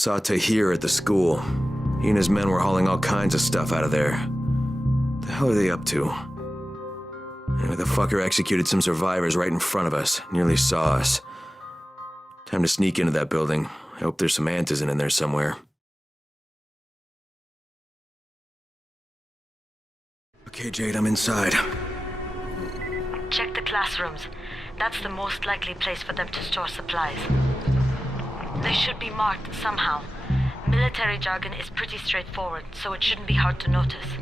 Saw Tahir at the school. He and his men were hauling all kinds of stuff out of there. The hell are they up to? Anyway, the fucker executed some survivors right in front of us. Nearly saw us. Time to sneak into that building. I hope there's some antizin in there somewhere. Okay, Jade, I'm inside. Check the classrooms. That's the most likely place for them to store supplies. They should be marked somehow. Military jargon is pretty straightforward, so it shouldn't be hard to notice.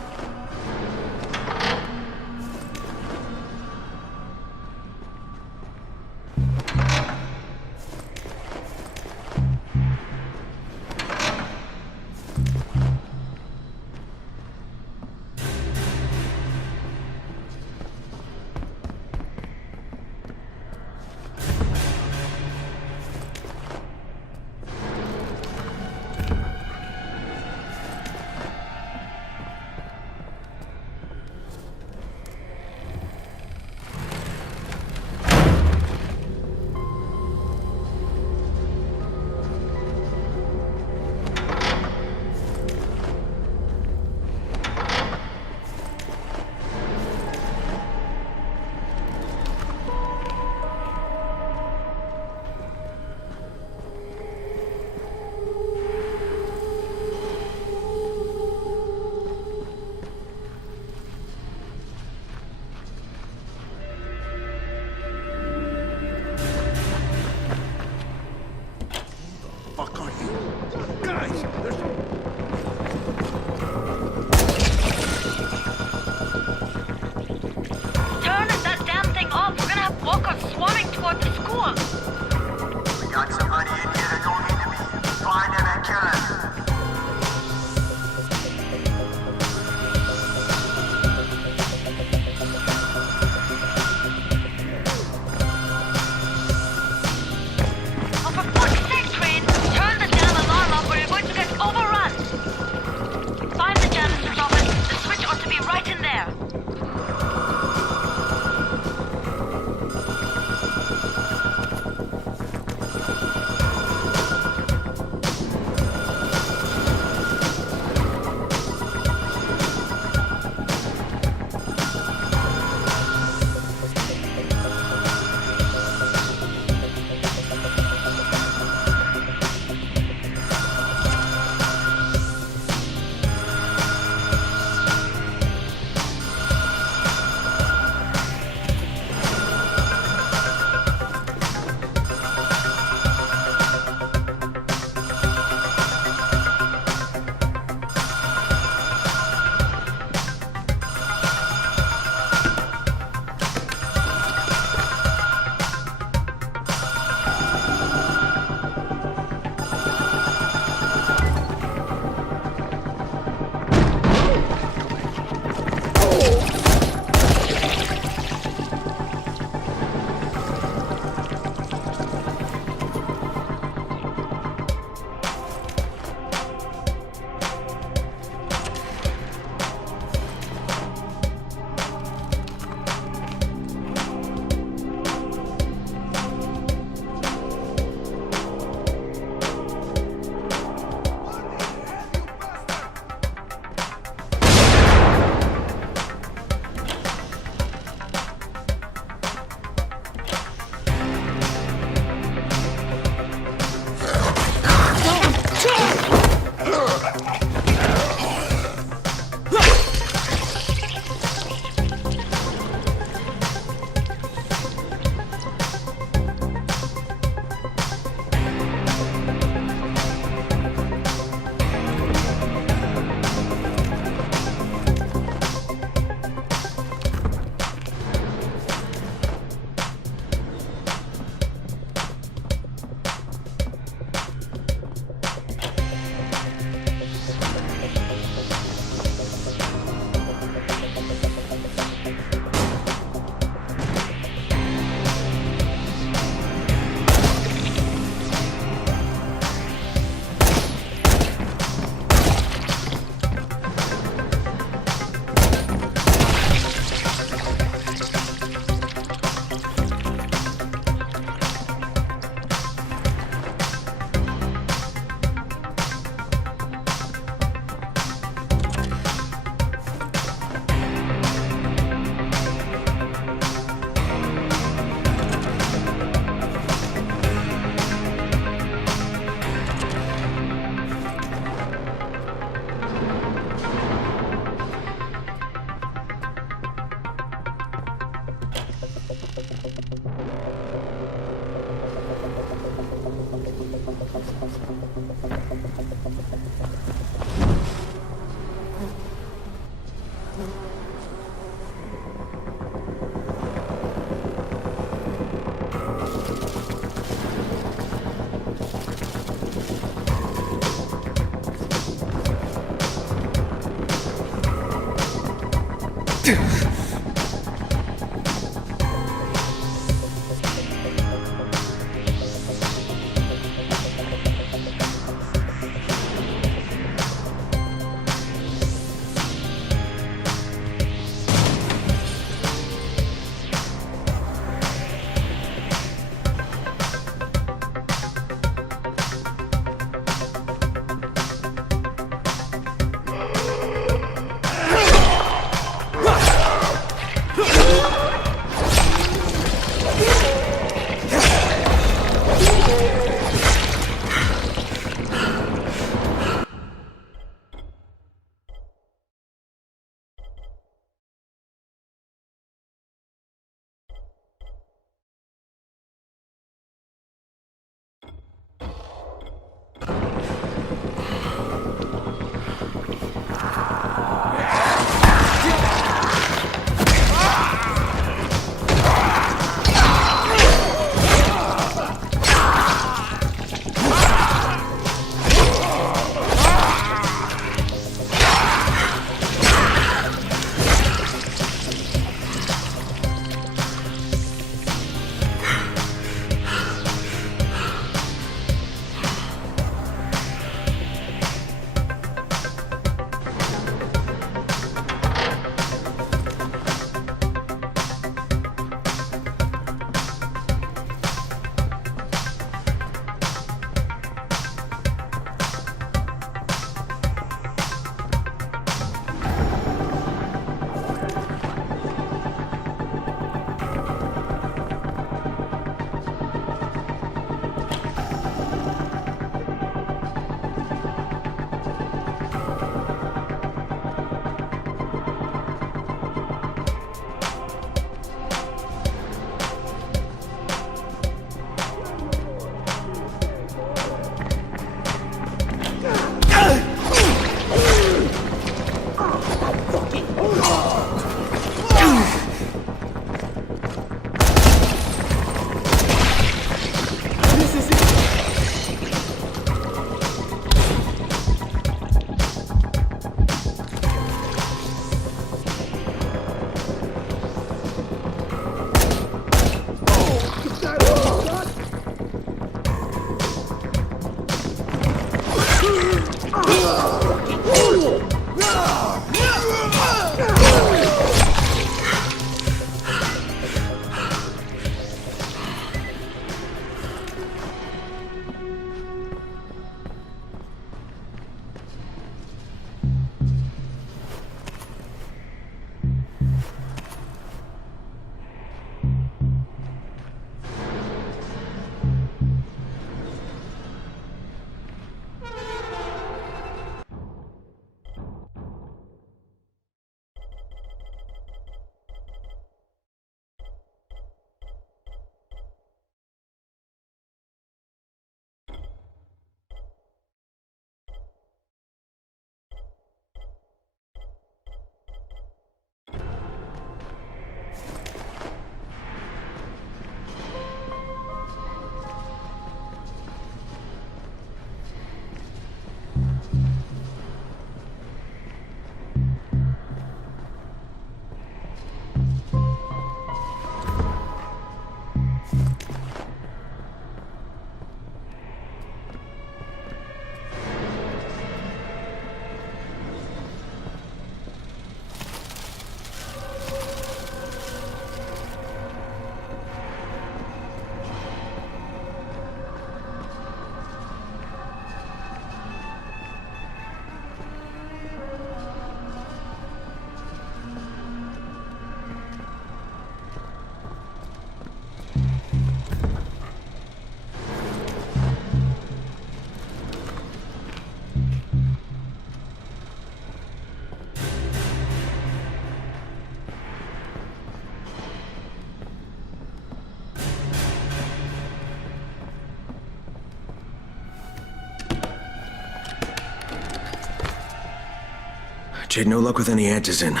Jade, no luck with any antizin.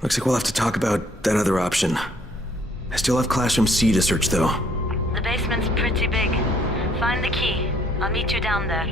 Looks like we'll have to talk about that other option. I still have Classroom C to search, though. The basement's pretty big. Find the key. I'll meet you down there.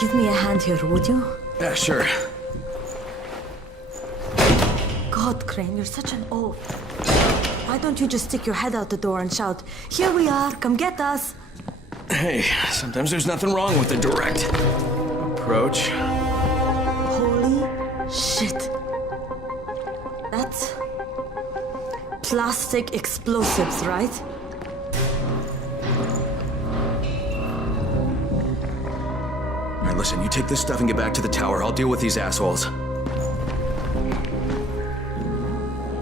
Give me a hand here, would you? Yeah, sure. God, Crane, you're such an oaf. Why don't you just stick your head out the door and shout, "Here we are, come get us"? Hey, sometimes there's nothing wrong with the direct approach. Holy shit. That's plastic explosives, right? All right, listen, you take this stuff and get back to the tower. I'll deal with these assholes.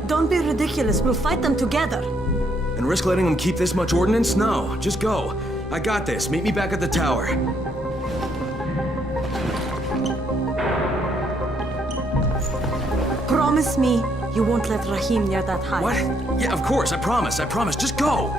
Don't be ridiculous. We'll fight them together. And risk letting them keep this much ordnance? No, just go. I got this. Meet me back at the tower. Promise me You won't let Rahim near that hive. What? Yeah, of course, I promise, just go!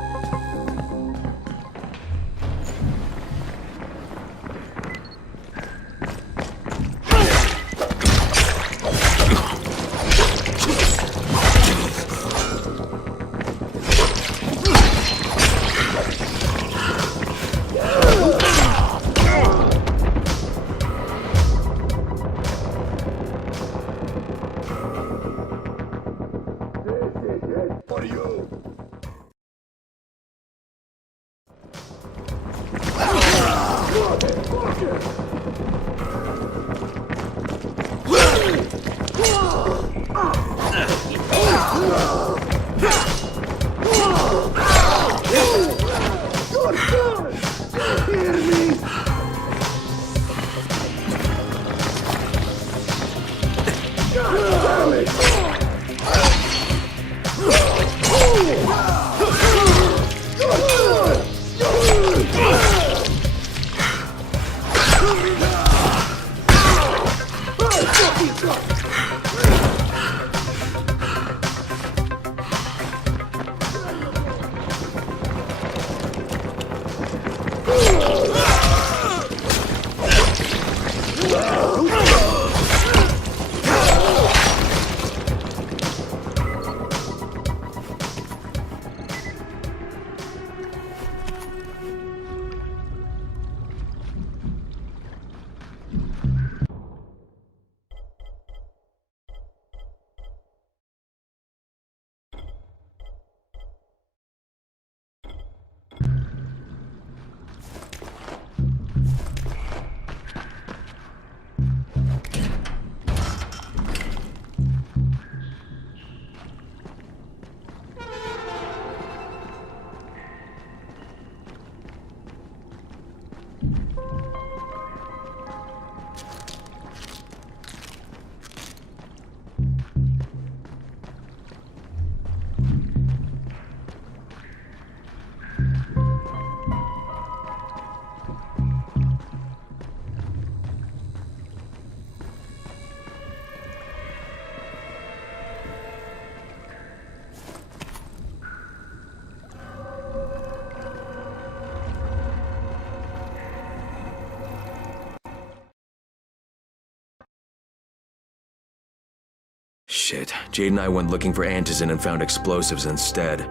Shit, Jade and I went looking for antizin and found explosives instead.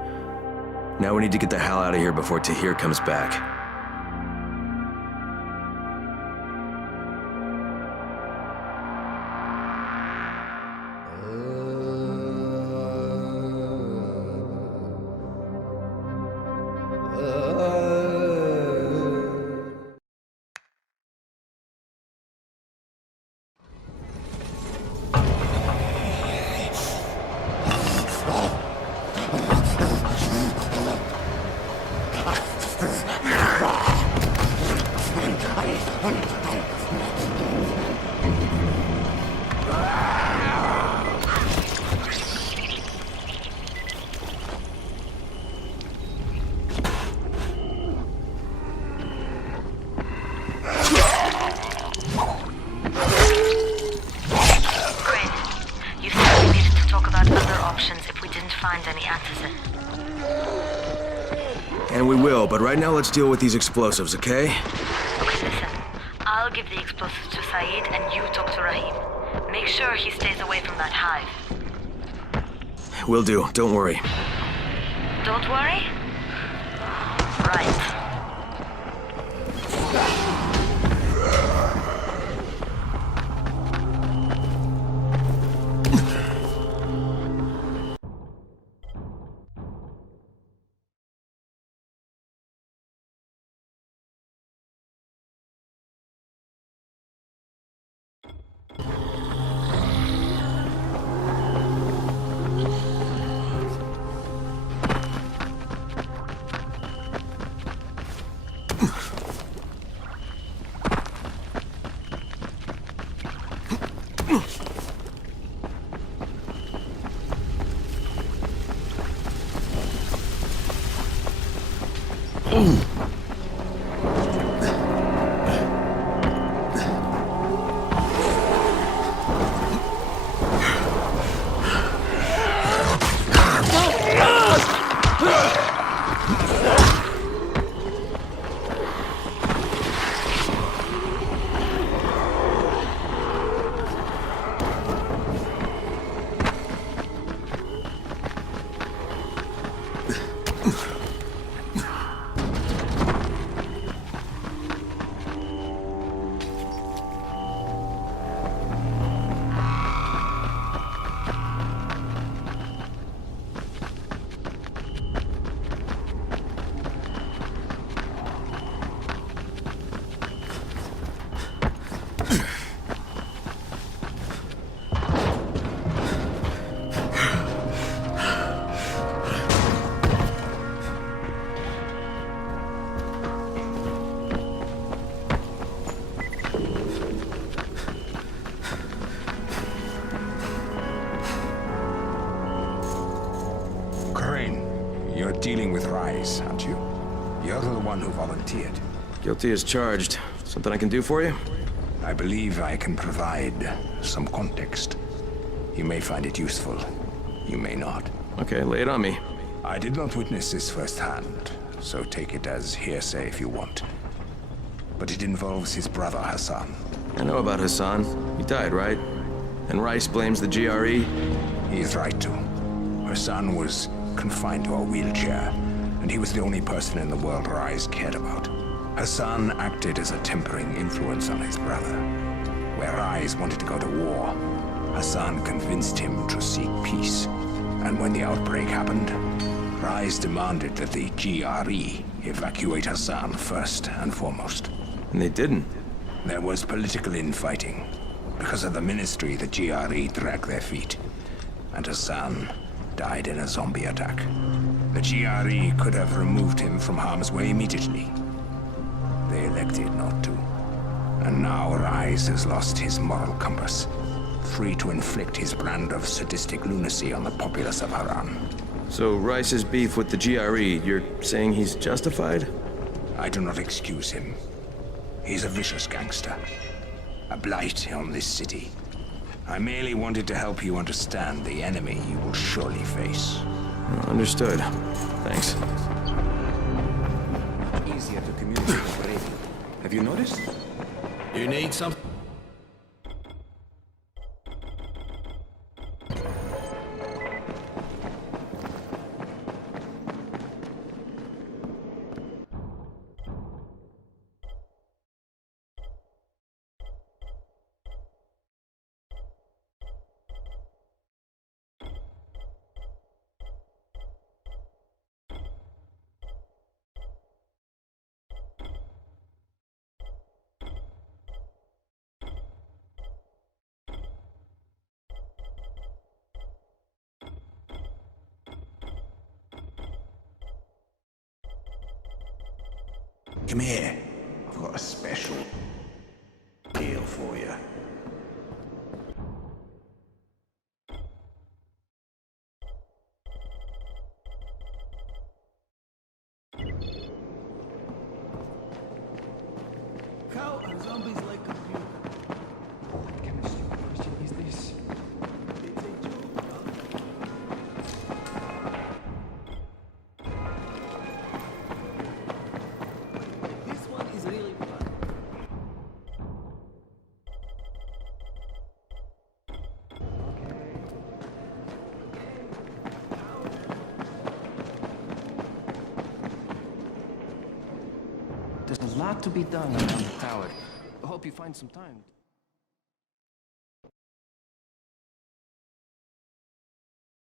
Now we need to get the hell out of here before Tahir comes back. And we will, but right now let's deal with these explosives, okay? Okay, listen. I'll give the explosives to Saeed and you talk to Rahim. Make sure he stays away from that hive. Will do, don't worry. Don't worry? Right. with Rise, aren't you? You're the one who volunteered. Guilty as charged. Something I can do for you? I believe I can provide some context. You may find it useful. You may not. Okay, lay it on me. I did not witness this firsthand, so take it as hearsay if you want. But it involves his brother Hassan. I know about Hassan. He died, right? And Rice blames the GRE? He is right to. Hassan was confined to a wheelchair, and he was the only person in the world Rise cared about. Hassan acted as a tempering influence on his brother. Where Rise wanted to go to war, Hassan convinced him to seek peace. And when the outbreak happened, Rise demanded that the GRE evacuate Hassan first and foremost. And they didn't. There was political infighting. Because of the ministry, the GRE dragged their feet. And Hassan died in a zombie attack. The GRE could have removed him from harm's way immediately. They elected not to. And now Rise has lost his moral compass, free to inflict his brand of sadistic lunacy on the populace of Harran. So Rice's beef with the GRE, you're saying he's justified? I do not excuse him. He's a vicious gangster, a blight on this city. I merely wanted to help you understand the enemy you will surely face. Understood. Thanks. Easier to communicate with radio. Have you noticed? You need some... Come here. I've got a special deal for you. How are zombies like computers? What kind of stupid question is this? It's a joke. This one is really fun. There's a lot to be done around the tower. I hope you find some time.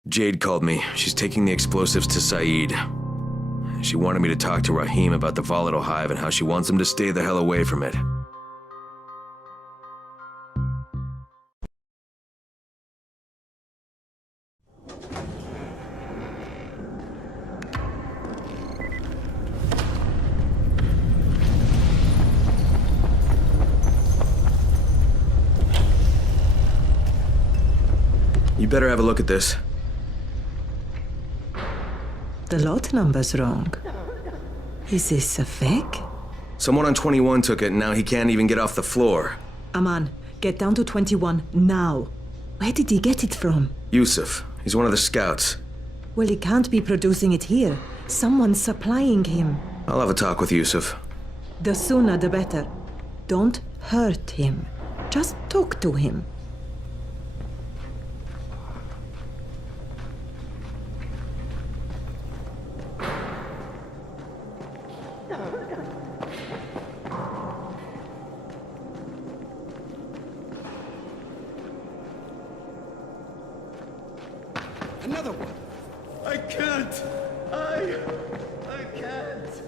Jade called me. She's taking the explosives to Saeed. She wanted me to talk to Rahim about the volatile hive and how she wants him to stay the hell away from it. You better have a look at this. The lot number's wrong. Is this a fake? Someone on 21 took it and now he can't even get off the floor. Aman, get down to 21 now. Where did he get it from? Yusuf, he's one of the scouts. Well, he can't be producing it here. Someone's supplying him. I'll have a talk with Yusuf. The sooner the better. Don't hurt him. Just talk to him. Another one. I can't! I can't!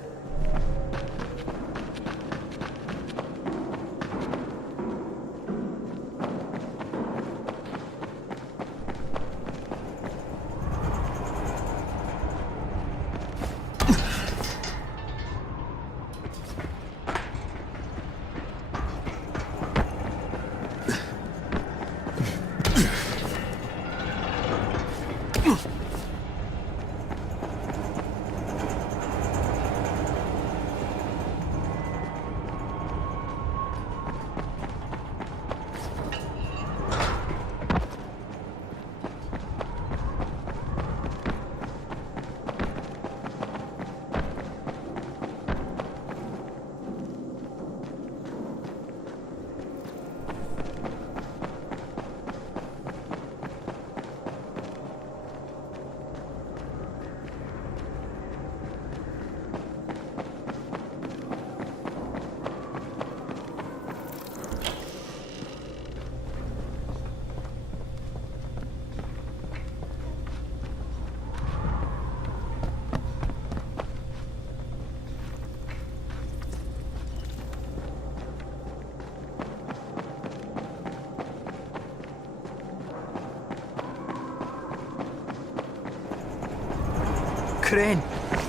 Crane!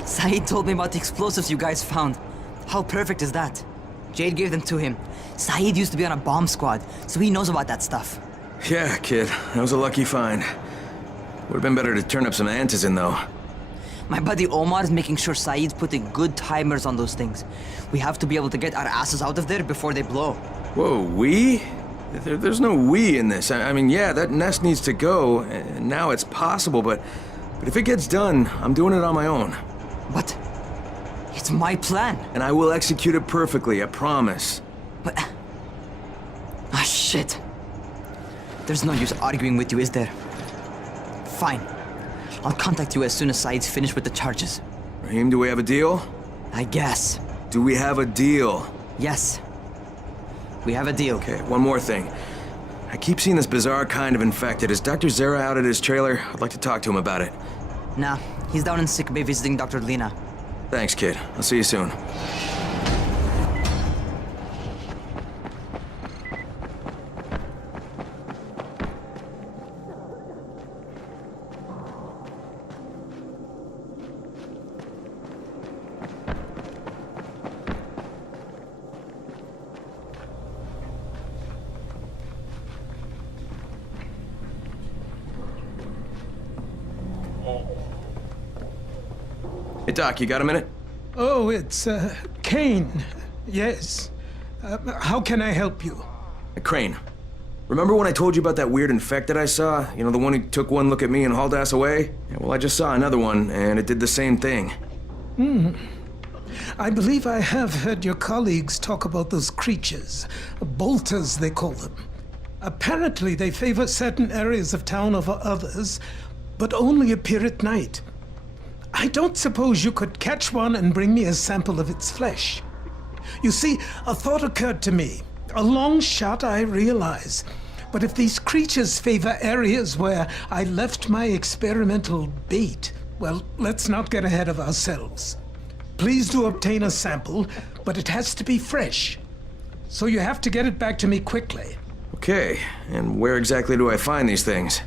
Saeed told me about the explosives you guys found. How perfect is that? Jade gave them to him. Saeed used to be on a bomb squad, so he knows about that stuff. Yeah, kid. That was a lucky find. Would've been better to turn up some antizin, though. My buddy Omar is making sure Saeed's putting good timers on those things. We have to be able to get our asses out of there before they blow. Whoa, we? There's no we in this. I mean, yeah, that nest needs to go, and now it's possible, but if it gets done, I'm doing it on my own. But it's my plan. And I will execute it perfectly, I promise. But... ah, shit. There's no use arguing with you, is there? Fine. I'll contact you as soon as Saeed's finished with the charges. Raheem, do we have a deal? I guess. Do we have a deal? Yes. We have a deal. Okay, one more thing. I keep seeing this bizarre kind of infected. Is Dr. Zera out at his trailer? I'd like to talk to him about it. Nah, he's down in sick bay visiting Dr. Lena. Thanks, kid. I'll see you soon. Hey, Doc, you got a minute? Oh, it's, Kane. Yes. How can I help you? Crane. Remember when I told you about that weird infected I saw? You know, the one who took one look at me and hauled ass away? Yeah, well, I just saw another one, and it did the same thing. I believe I have heard your colleagues talk about those creatures. Bolters, they call them. Apparently, they favor certain areas of town over others, but only appear at night. I don't suppose you could catch one and bring me a sample of its flesh. You see, a thought occurred to me. A long shot, I realize. But if these creatures favor areas where I left my experimental bait, well, let's not get ahead of ourselves. Please do obtain a sample, but it has to be fresh. So you have to get it back to me quickly. Okay, and where exactly do I find these things?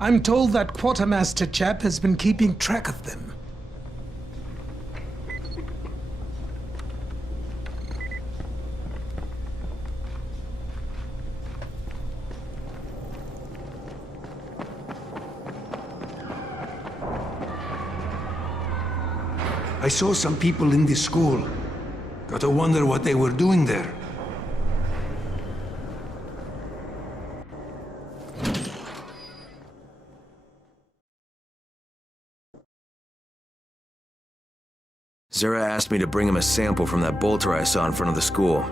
I'm told that quartermaster chap has been keeping track of them. I saw some people in this school. Got to wonder what they were doing there. Zera asked me to bring him a sample from that bolter I saw in front of the school.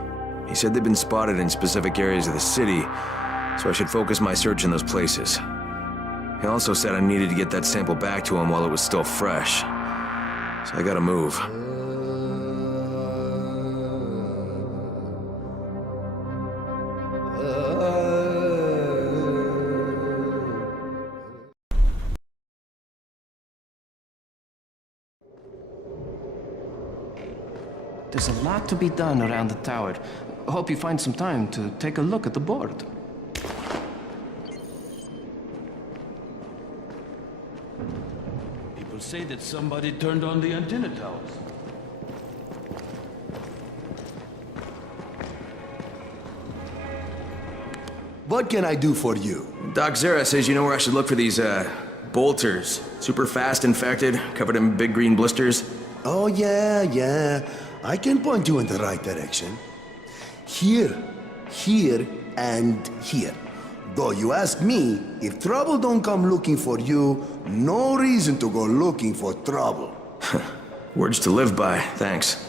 He said they'd been spotted in specific areas of the city, so I should focus my search in those places. He also said I needed to get that sample back to him while it was still fresh. So I gotta move. There's a lot to be done around the tower. Hope you find some time to take a look at the board. People say that somebody turned on the antenna towers. What can I do for you? Doc Zera says you know where I should look for these, bolters. Super fast infected, covered in big green blisters. Oh, yeah. I can point you in the right direction. Here, and here. Though you ask me, if trouble don't come looking for you, no reason to go looking for trouble. Words to live by, thanks.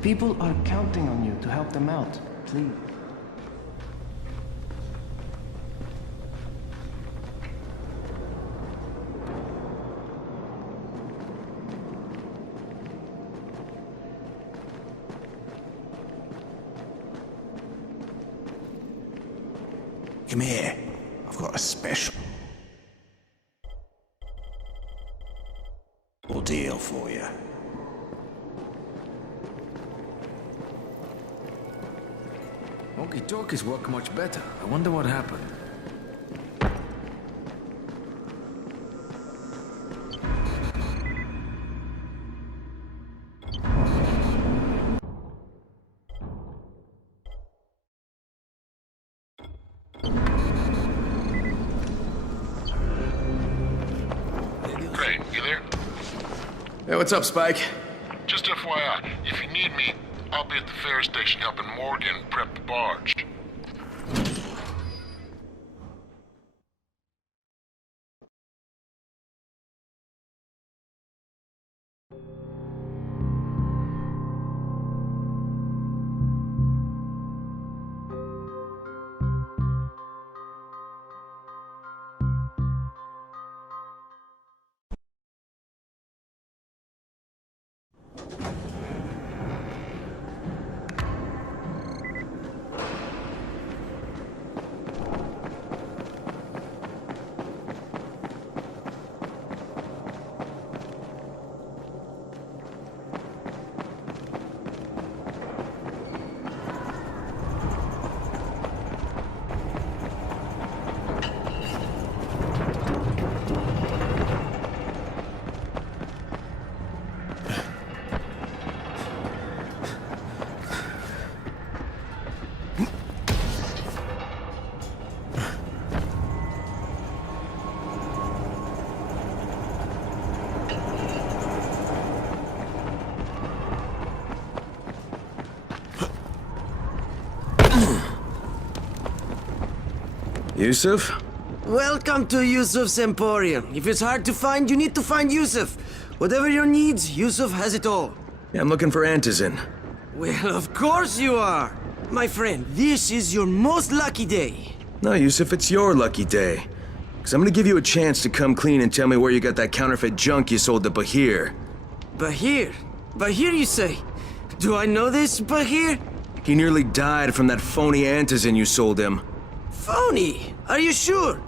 People are counting on you to help them out. Please. Come here. I've got a special deal for you. Walkie-talkies work much better. I wonder what happened. Crane, you there? Hey, what's up, Spike? Just FYI, if you need me, I'll be at the ferry station helping Morgan prep the barge. Yusuf? Welcome to Yusuf's Emporium. If it's hard to find, you need to find Yusuf. Whatever your needs, Yusuf has it all. Yeah, I'm looking for Antizin. Well, of course you are. My friend, this is your most lucky day. No, Yusuf, it's your lucky day. Because I'm gonna give you a chance to come clean and tell me where you got that counterfeit junk you sold to Bahir. Bahir? Bahir, you say? Do I know this Bahir? He nearly died from that phony Antizin you sold him. Phony? Are you sure?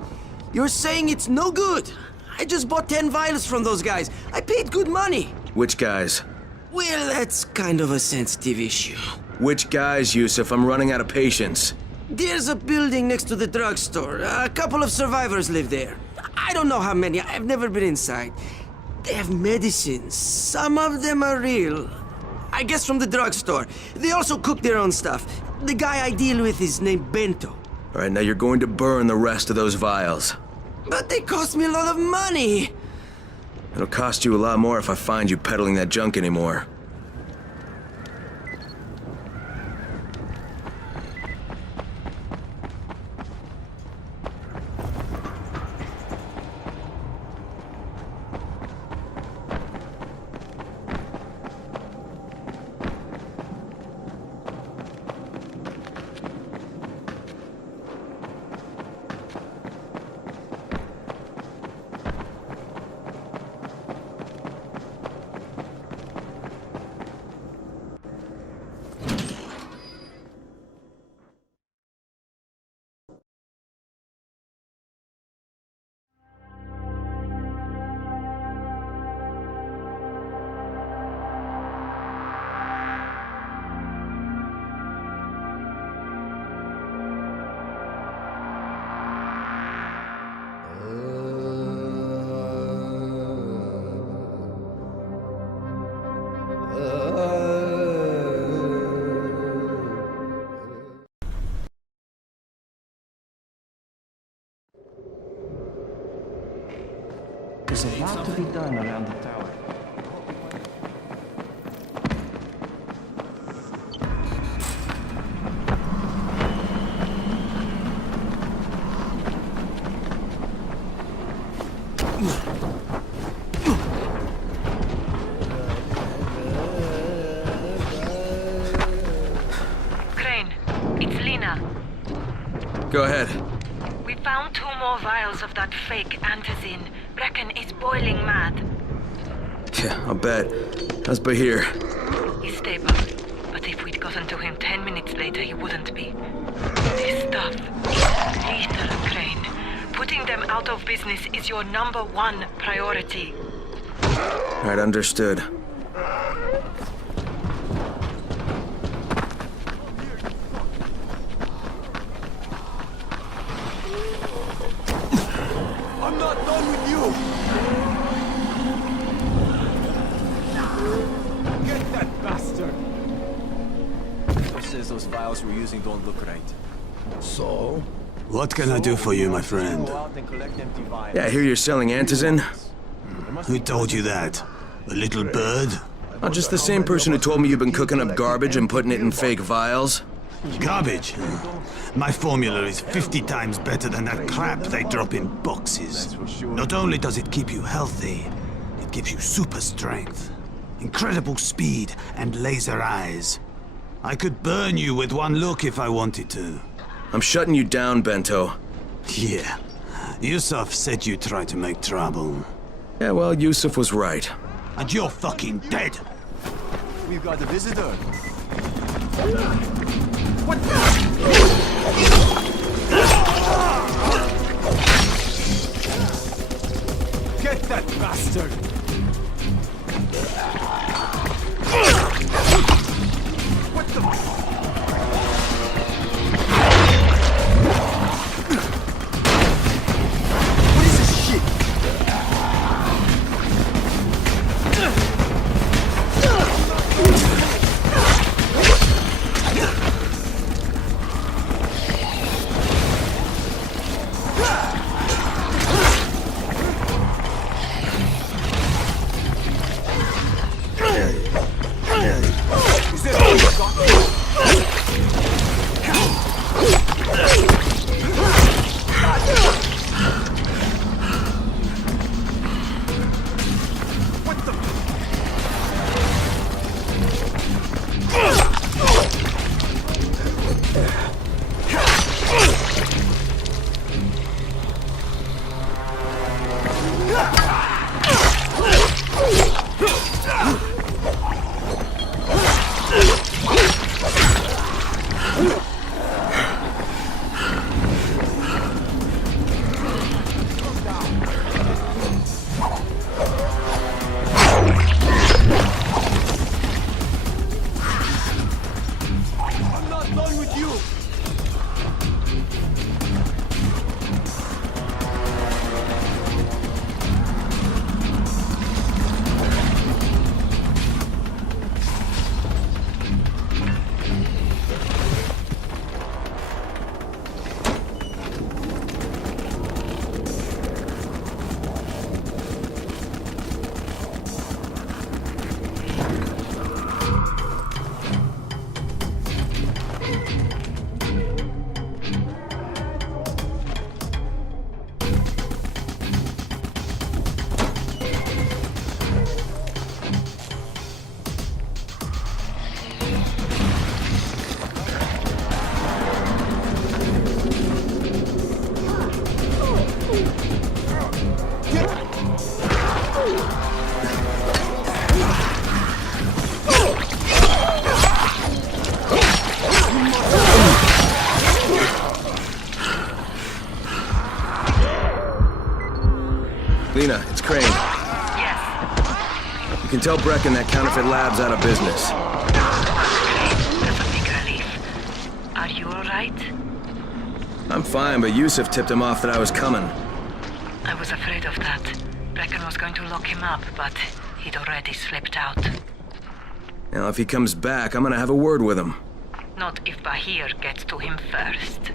You're saying it's no good? I just bought 10 vials from those guys. I paid good money. Which guys? Well, that's kind of a sensitive issue. Which guys, Yusuf? I'm running out of patience. There's a building next to the drugstore. A couple of survivors live there. I don't know how many. I've never been inside. They have medicines. Some of them are real. I guess from the drugstore. They also cook their own stuff. The guy I deal with is named Bento. All right, now you're going to burn the rest of those vials. But they cost me a lot of money. It'll cost you a lot more if I find you peddling that junk anymore. There's a lot to be done around the tower. Crane, it's Lena. Go ahead. We found 2 more vials of that fake antizin. Brecken is boiling mad. Yeah, I'll bet. How's Bahir? He's stable, but if we'd gotten to him 10 minutes later, he wouldn't be. This stuff is lethal, Crane. Putting them out of business is your #1 priority. All right, understood. says those files we're using don't look right. So? What can I do for you, my friend? Go out and collect empty vials. Yeah, I hear you're selling antizin. Who told you that? A little bird? Not just the same person who told me you've been cooking up garbage and putting it in fake vials. Garbage? My formula is 50 times better than that crap they drop in boxes. Not only does it keep you healthy, it gives you super strength, incredible speed, and laser eyes. I could burn you with one look if I wanted to. I'm shutting you down, Bento. Yeah. Yusuf said you tried to make trouble. Yeah, well, Yusuf was right. And you're fucking dead! We've got a visitor. Get that bastard! What the? What is this shit? Lena, it's Crane. Yes. You can tell Brecken that counterfeit lab's out of business. That's a big relief. Are you alright? I'm fine, but Yusuf tipped him off that I was coming. I was afraid of that. Brecken was going to lock him up, but he'd already slipped out. Now, if he comes back, I'm gonna have a word with him. Not if Bahir gets to him first.